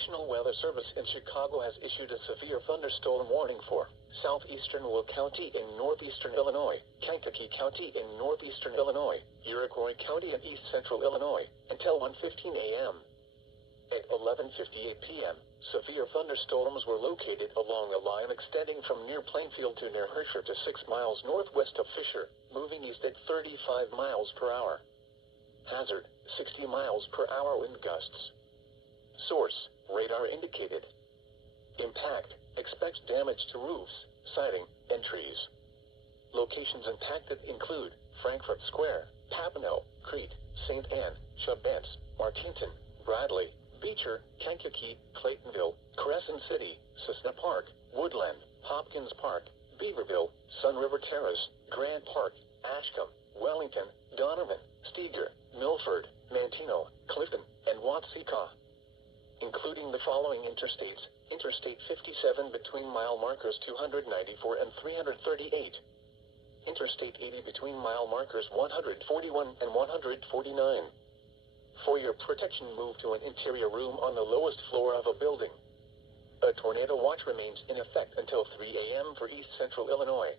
National Weather Service in Chicago has issued a severe thunderstorm warning for southeastern Will County in northeastern Illinois, Kankakee County in northeastern Illinois, Iroquois County in east central Illinois, until 1:15 a.m. At 11:58 p.m., severe thunderstorms were located along a line extending from near Plainfield to near Herscher to 6 miles northwest of Fisher, moving east at 35 miles per hour. Hazard, 60 miles per hour wind gusts. Source, radar indicated. Impact, expect damage to roofs, siding, and trees. Locations impacted include Frankfurt Square, Papineau, Crete, St. Anne, Chubets, Martinton, Bradley, Beecher, Kankakee, Claytonville, Crescent City, Cessna Park, Woodland, Hopkins Park, Beaverville, Sun River Terrace, Grant Park, Ashcombe, Wellington, Donovan, Steger, Milford, Manteno, Clifton, and Watseka. Including the following interstates: Interstate 57 between mile markers 294 and 338. Interstate 80 between mile markers 141 and 149. For your protection, move to an interior room on the lowest floor of a building. A tornado watch remains in effect until 3 a.m. for east central Illinois.